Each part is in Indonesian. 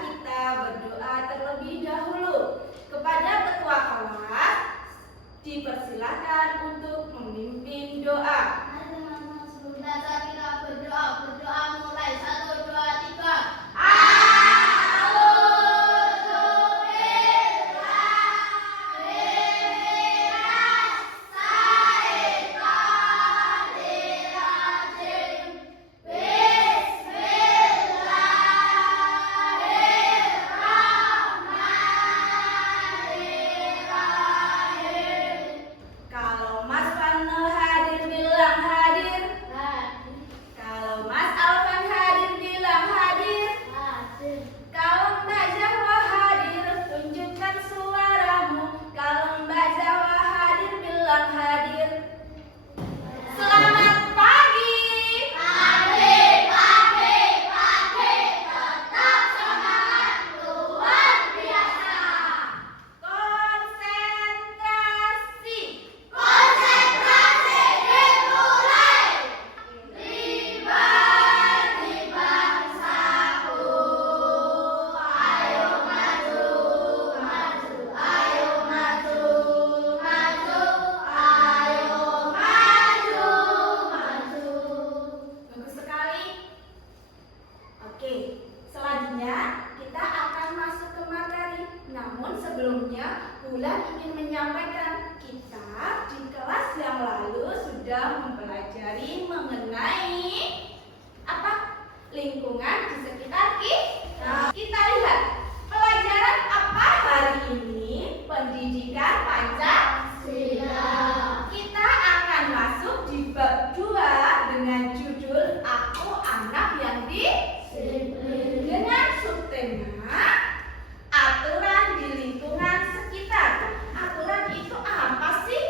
kita berdoa terlebih dahulu. Kepada ketua kelas, dipersilakan untuk memimpin doa. Mari teman-teman, sebelum belajar kita berdoa. Berdoa mulai 1, 2, 3. Kalau Mas Fano hadir bilang hadir. Kalau Mas Alvan hadir bilang hadir. Kalau Mbak Jawa hadir, tunjukkan suaramu. Kalau Mbak Jawa hadir bilang hadir. Selamat pagi. Tetap semangat, luar biasa. Konsentrasi. Konsentrasi dimulai. Libat bangsaku. Ayo maju, maju, ayo maju, maju, ayo maju, maju. Bagus sekali. Oke, selanjutnya kita akan masuk ke materi. Namun sebelumnya, Bulan ingin menyampaikan kita di kelas yang lalu sudah mempelajari mengenai apa? Lingkungan di sekitar kita. Kita lihat pelajaran apa hari ini? Pendidikan Pancasila. Kita akan masuk di bab 2 dengan judul Aku Anak yang Disiplin, dengan subtema aturan di lingkungan sekitar. Aturan itu apa sih?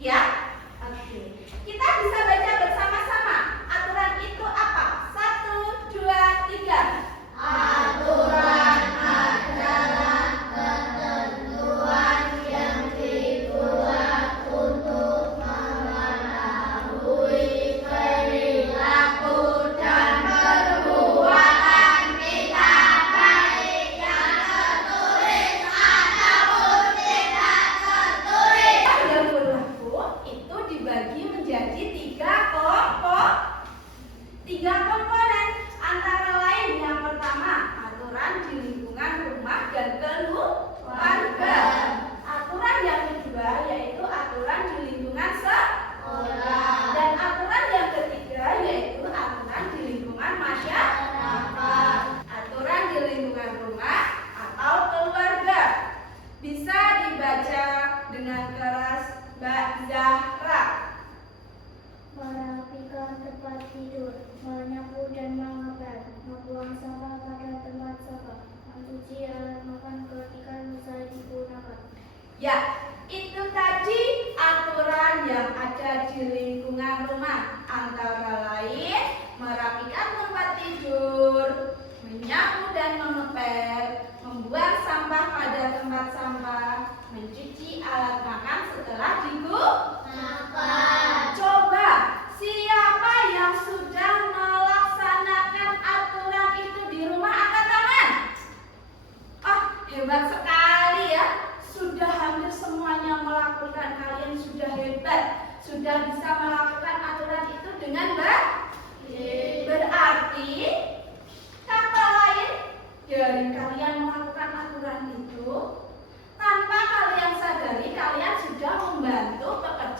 Ya, oke. Kita bisa baca bersama-sama. Aturan itu apa? 1, 2, 3. Aturan adalah ketentuan yang dibuat untuk memengaruhi perilaku dan perbuatan kita, baik yang tertulis ataupun tidak tertulis. Yang berlaku itu dibagi menjadi 3 komponen. Antara lain yang pertama, aturan di lingkungan rumah dan keluarga. Aturan yang kedua yaitu aturan di lingkungan sekolah. Dan aturan yang ketiga yaitu aturan di lingkungan masyarakat. Aturan di lingkungan rumah atau keluarga. Bisa dibaca dengan keras, Mbak Zahra. Merapikan tempat tidur, menyapu dan mengepel, membuang sampah pada tempat sampah, mencuci alat makan ketika selesai digunakan. Ya, itu tadi aturan yang ada di lingkungan rumah. Antara lain, merapikan tempat tidur, menyapu dan mengepel, membuang sampah pada tempat sampah, mencuci alat makan setelah digunakan. Coba, siapa yang sudah melaksanakan aturan itu di rumah angkat tangan? Oh, hebat sekali ya. Sudah hampir semuanya melakukan. Kalian sudah hebat. Sudah bisa melakukan aturan itu dengan baik. Berarti kata lain dari kalian melakukan aturan itu, tanpa kalian sadari kalian sudah membantu pekerjaan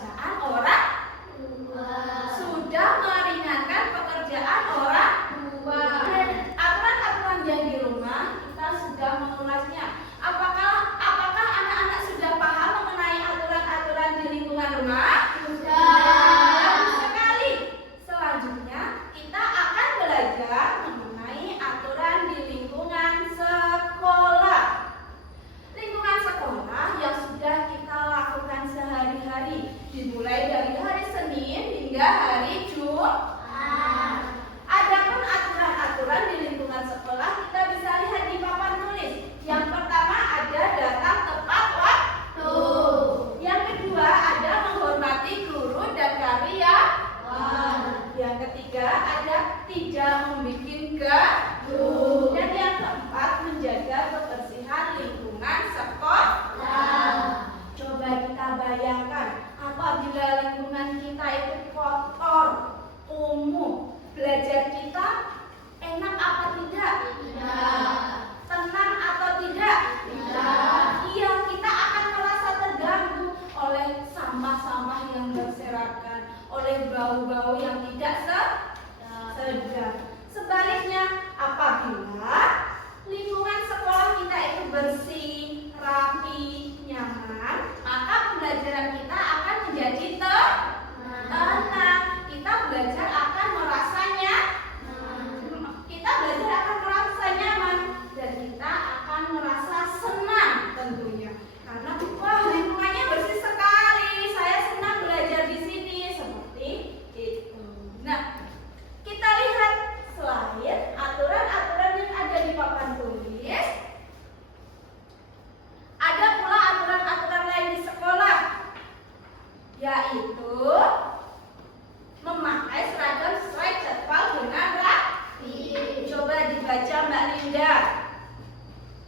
dibaca Mbak Linda?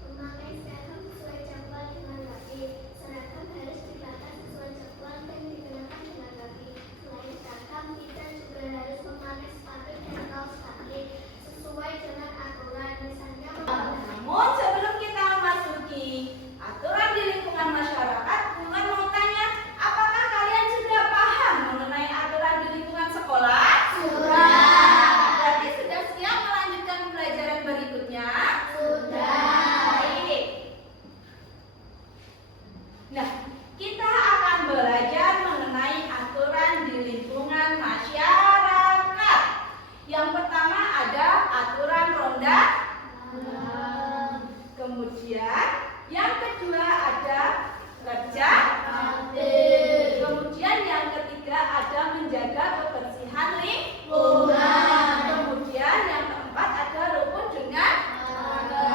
Memakai seragam sesuai jadwal dengan rapi. Seragam harus dibakar sesuai jadwal dan dikenakan dengan rapi. Selain seragam, kita juga harus memakai sepatu dan kaos kaki sesuai dengan aturan. Misalnya Namun sebelum kita memasuki aturan di lingkungan masyarakat, Bunga mau tanya, apakah kalian sudah paham mengenai aturan di lingkungan sekolah? Berarti sudah siap melanjutkan pembelajaran berikutnya? Baik. Nah, kita akan belajar mengenai aturan di lingkungan masyarakat. Yang pertama ada aturan ronda. Kemudian yang kedua ada kerja bakti. Kemudian yang ketiga ada menjaga kebersihan lingkungan. Kemudian yang keempat ada rukun dengan tetangga.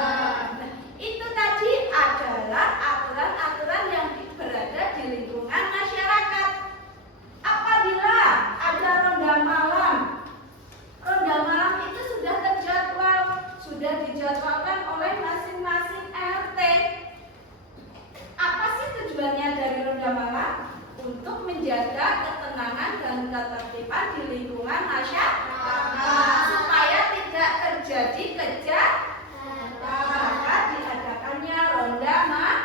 Nah, itu tadi adalah aturan-aturan yang berada di lingkungan masyarakat. Apabila ada ronda malam, ronda malam itu sudah terjadwal, sudah dijadwalkan oleh masing-masing RT. Apa sih tujuannya dari ronda malam? Untuk menjaga ketenangan dan ketertiban di lingkungan masyarakat supaya tidak terjadi kejahatan. Maka diadakannya ronda malam.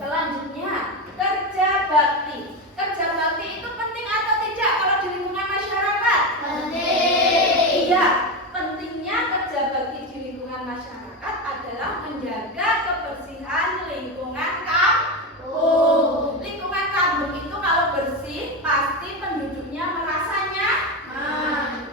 Selanjutnya kerja bakti. Kerja bakti itu penting atau tidak kalau di lingkungan masyarakat? Iya, pentingnya kerja bakti di lingkungan masyarakat adalah menjaga kebersihan lingkungan kampung. Lingkungan kampung itu kalau bersih, pasti penduduknya merasanya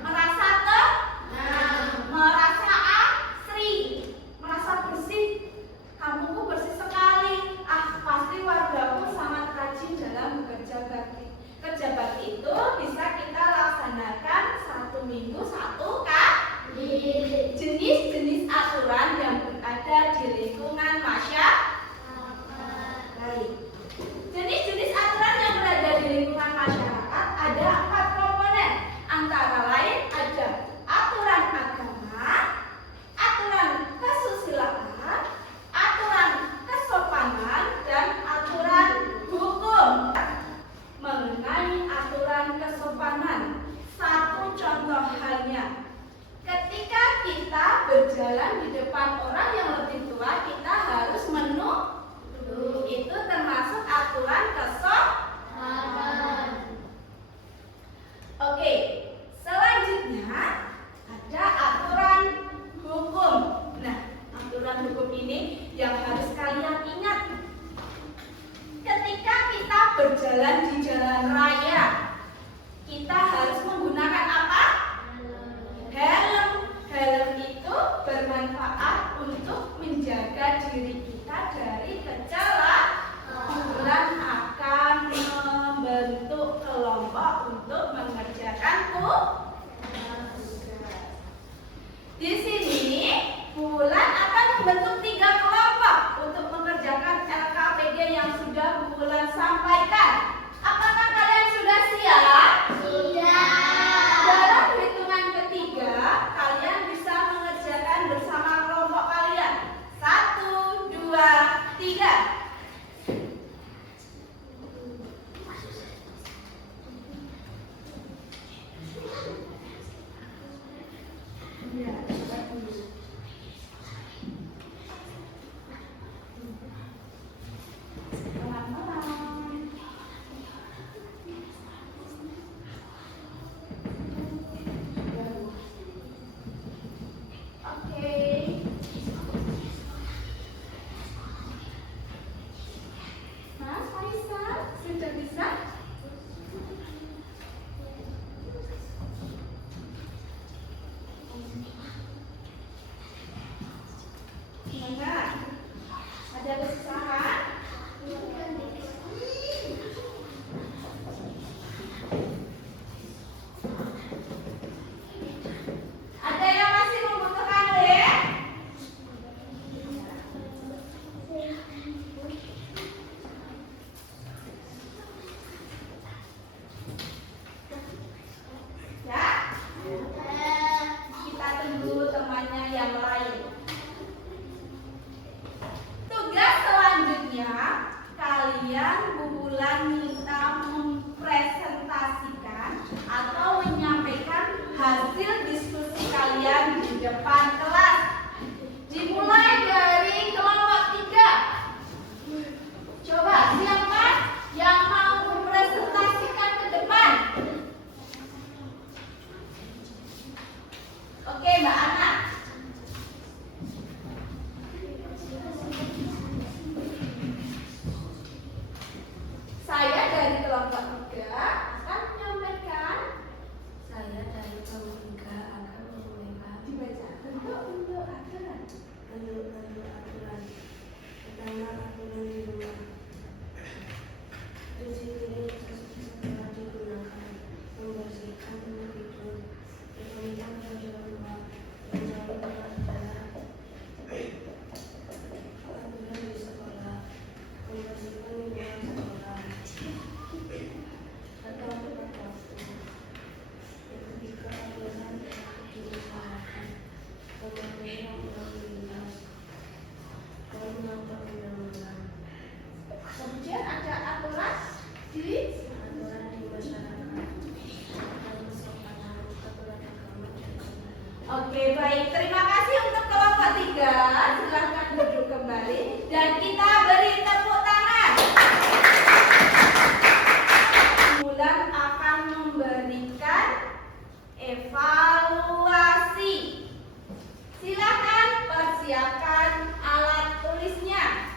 merasa tenang, merasa asri, merasa bersih. Kampungku bersih sekali. Pasti wargaku sangat rajin dalam bekerja bakti. Kerja bakti itu bisa kita laksanakan 1 minggu 1 kali. Jenis-jenis aturan yang berada di lingkungan masyarakat. Baik. Jenis-jenis aturan yang berada di lingkungan masyarakat ada 4 komponen. Antara lain ada aturan agama, aturan kesusilaan, aturan kesopanan, dan aturan hukum. Mengenai aturan kesopanan, satu contoh halnya, ketika kita berjalan di depan orang yang lebih tua, kita harus menunduk. Itu termasuk aturan kesopanan. Oke, selanjutnya ada aturan hukum. Nah, aturan hukum ini yang harus kalian ingat. Ketika kita berjalan di jalan raya, kita harus menggunakan apa? Helm. Helm itu bermanfaat untuk menjaga diri kita dari kecelakaan, akan membentuk kelompok untuk mengerjakan tugas. Di sini Bulan akan membentuk 3 kelompok untuk mengerjakan LKPD yang sudah Bulan sampaikan. Apakah kalian sudah siap? Dalam hitungan ketiga, kalian bisa mengerjakan bersama kelompok kalian. 1, 2, 3. Ya. yang lain. Tugas selanjutnya, kalian bulan minta mempresentasikan atau menyampaikan hasil diskusi kalian di depan kelas. Dimulai dari kelompok 3. Coba siapa yang mau mempresentasikan ke depan? Oke, Mbak Ana. Saya dari kelompok 3 akan menyampaikan. Saya dari kelompok 3 akan menyampaikan Dibaca bentuk-bentuk aturan. bentuk-bentuk aturan. Pertama, aturan di rumah. Cuci piring setelah digunakan, membersihkan tempat tidur, berpamitan pada rumah, mencari tempat adalah aturan di sekolah, membersihkan lingkungan sekolah atau tepat waktu. Yang ketiga, aturan diusahakan, mematuhi lalu lintas dan mengatur undang-undang. Kemudian ada aturan di Aturan di masyarakat dan kesopanan, aturan agama dan budaya. Oke, baik. Terima kasih untuk kelompok 3. Silahkan duduk kembali dan kita beri tepuk tangan. Bulan akan memberikan evaluasi. Silakan persiapkan alat tulisnya.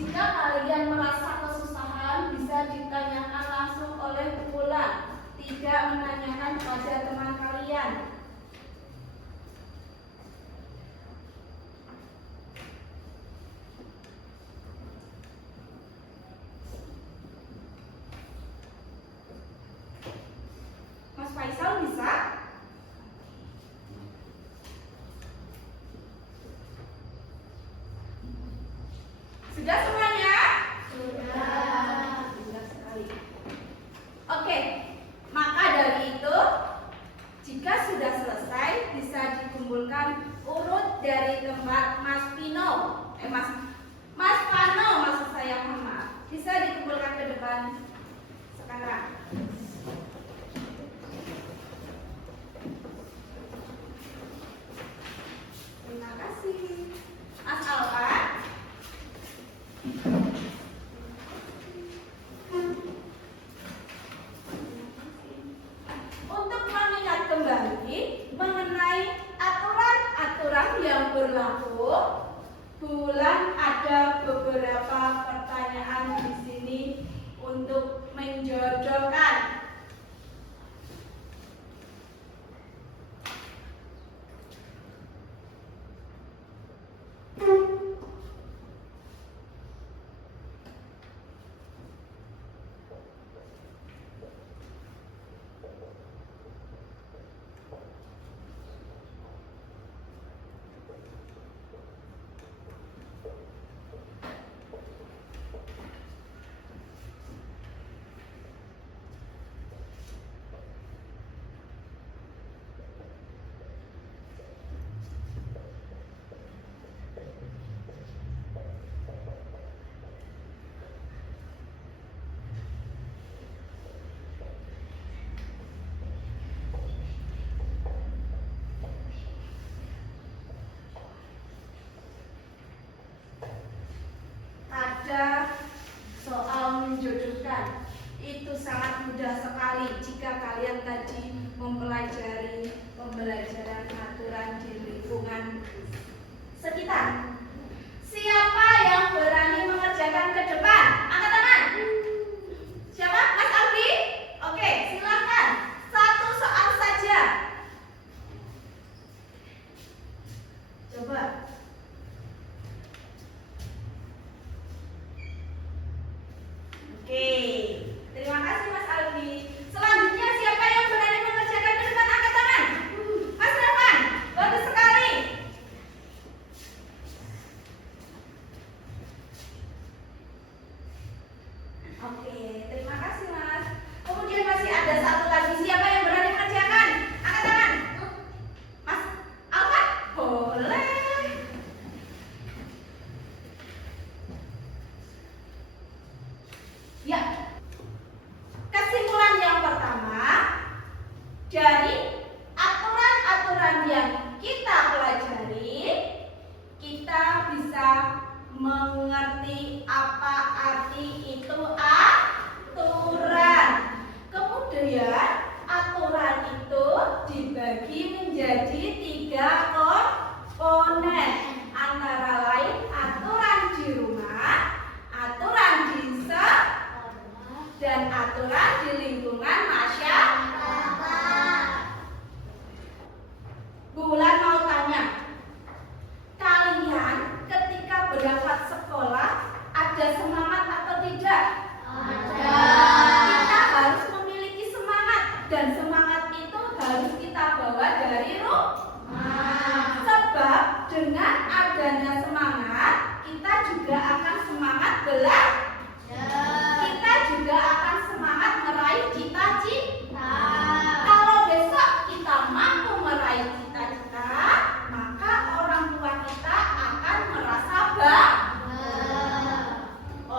Jika kalian merasa kesusahan, bisa ditanyakan langsung oleh Bulan, tidak menanyakan pada teman kalian. Mas Faisal bisa? Sudah semuanya? Sudah sekali. Oke, maka dari itu, jika sudah selesai, bisa dikumpulkan urut dari tempat Mas Pino, Mas Pano, maksud saya, mohon maaf. Bisa dikumpulkan ke depan sekarang. Terima kasih. Mas Alwan. Untuk mengingat kembali mengenai aturan-aturan yang berlaku, Bulan ada beberapa pertanyaan di sini untuk menjodohkan. Ada soal menjodohkan. Itu sangat mudah sekali jika kalian tadi mempelajari pembelajaran aturan di lingkungan sekitar. Siapa yang berani mengerjakan ke depan? Angkat tangan. Siapa? Mas Alfi? Dari aturan-aturan yang kita pelajari, kita bisa mengerti apa arti itu aturan. Kemudian aturan itu dibagi menjadi 3 komponen, antara lain aturan di rumah, aturan di sekolah, dan aturan di lingkungan masyarakat. Bulan mau tanya, kalian ketika berangkat sekolah ada semangat atau tidak? Ada. Kita harus memiliki semangat, dan semangat itu harus kita bawa dari rumah. Sebab dengan adanya semangat, kita juga akan semangat belajar. Kita juga akan semangat meraih cita-cita. Kalau besok kita mampu meraih cita-cita, maka orang tua kita akan merasa bangga.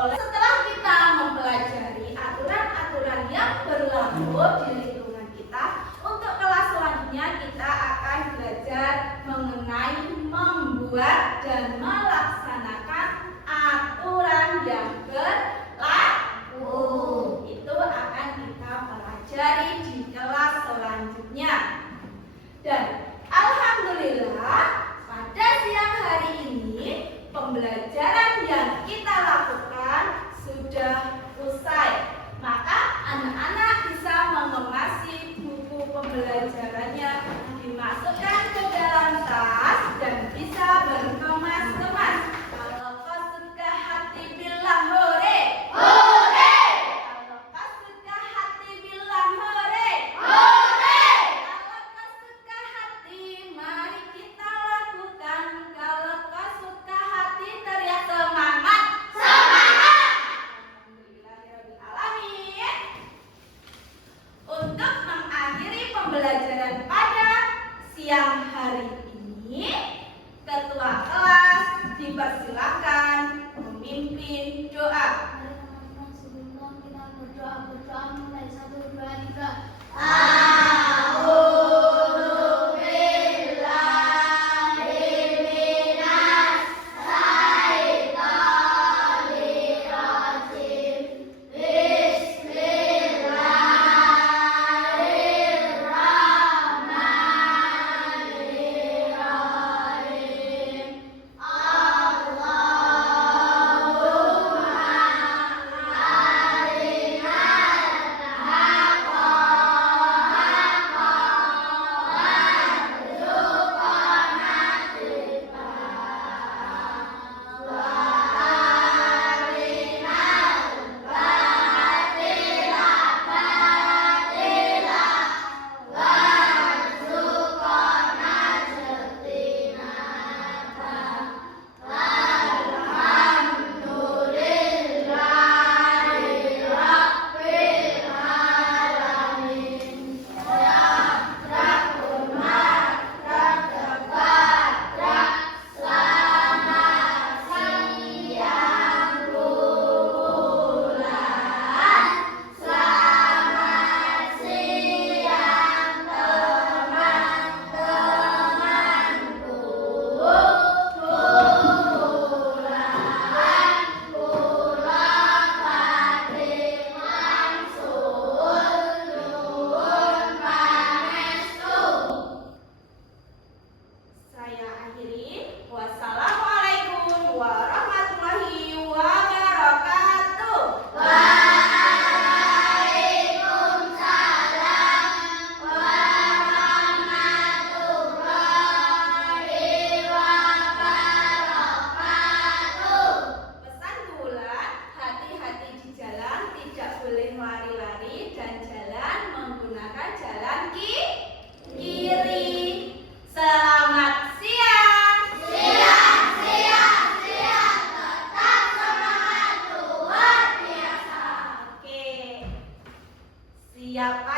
Setelah kita mempelajari aturan-aturan yang berlaku di lingkungan kita, untuk kelas selanjutnya kita akan belajar mengenai membuat dan melaksanakan aturan yang berlaku. Itu akan kita pelajari di kelas selanjutnya. Dan alhamdulillah pada siang hari ini pembelajaran yang kita lakukan sudah usai. Maka anak-anak bisa mengemasi buku pembelajarannya, dimasukkan ke dalam tas dan bisa berkemas-kemas. Kalau kau suka hati bilang hore, hore. Kalau kau suka hati bilang hore, hore. Kalau kau suka hati mari kita lakukan. Kalau kau suka hati teriak semangat, semangat. Alhamdulillahirrahmanirrahim. Untuk mengakhiri pembelajaran pada siang hari ini, ketua kelas dipersilakan memimpin doa. Mari teman-teman, sebelum kita berdoa mulai 1, 2, 3. Siapa